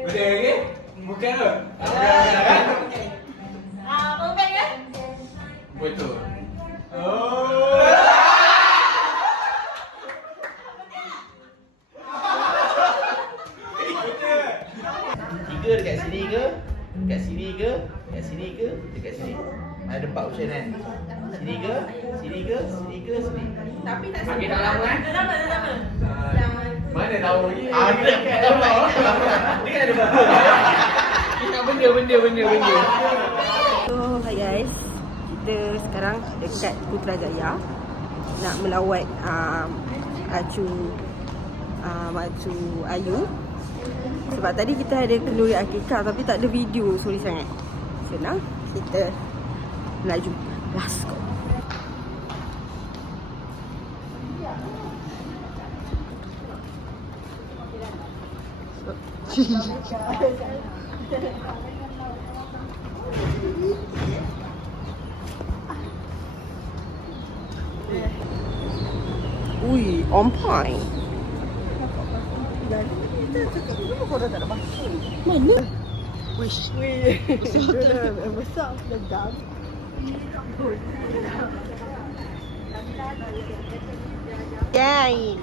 Benda lagi? Bukan tu? Powerbank kan? Betul. Tiga dekat sini ke? Dekat sini ke? Dekat sini ke? Dekat sini. Ada 4 option kan? Sini ke? Sini ke? Sini ke? Sini. Tapi tak Okey, dah lama kan? Dah lama. Mana tahu lagi? Dia kan ada berapa? Ingat benda. So, hi guys. Kita sekarang dekat Putrajaya nak melawat Acu Ayu. Sebab tadi kita ada kenduri akikah tapi tak ada video, sorry sangat. Senang, kita melaju. Let's go. Ui, on point. Mana? Wish. Besar sedap. Yay.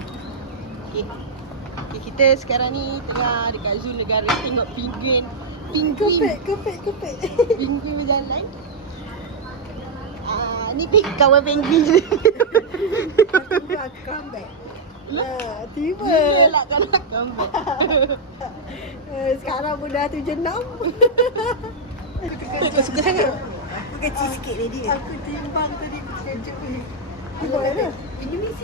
Okay, kita sekarang ni tengah dekat zoo negara tengok penguin. Kepek. Penguin berjalan. Ni kawan penguin. Comeback. Tiba lah nak comeback. Sekarang pun dah 76. Kau suka sangat? Aku kecil sikit tadi. Aku timbang tadi kecil. Timbang mana?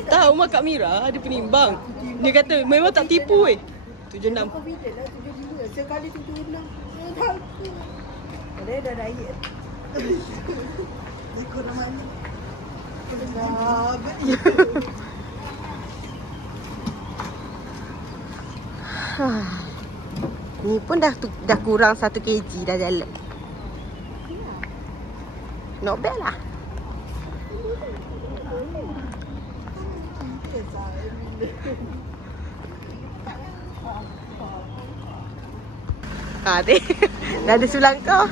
Tahu mak Kak Mira ada penimbang. Dia kata memang tak tipu weh. 76. Kau bila lah 75. Sekali 76. Takut. Dia dah diet. Dia kurang mana? Sahabat. Ni pun dah kurang 1 kg dah jalan. Not bad lah. Dah ada sulang kau.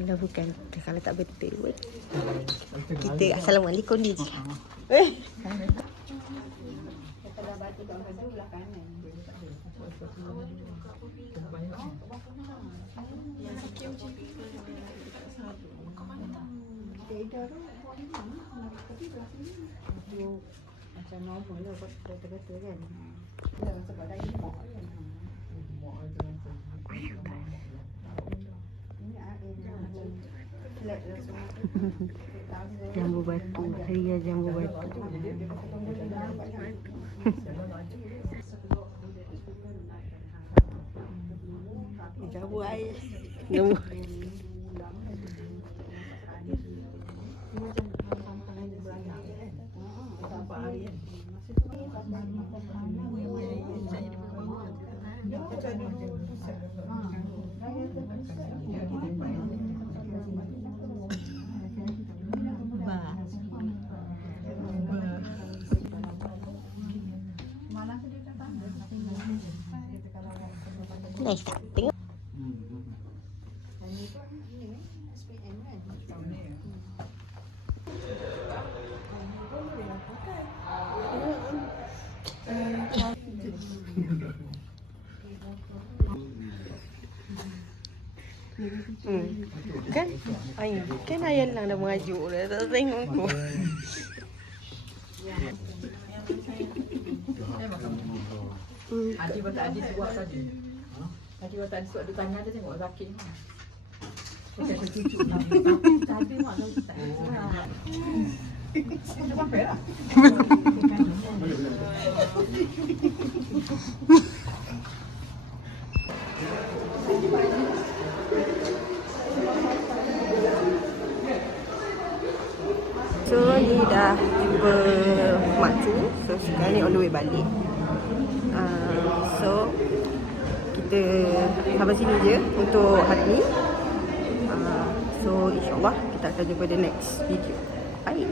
Kalau bukan, kalau tak betul weh. Kita assalamualaikum dia je. Macam normal lah kata-kata kan. Sebab dah import kan. Jambu batu, Ria jambu batu. Jambu air. Jambu. Nice tak? Tengok. Kan ayah lang dah mengajuk dah. Tak tengok aku. Adik pun tak ada suap tadi. Adik pun tak ada suap, dia tanya dia tengok sakit ni. Macam cucu lah. Tak ada mak tahu tak ada. Dia pakai lah. Sekarang ni on the way balik. So kita sampai sini je untuk hari ni. So insyaAllah kita akan jumpa the next video. Bye.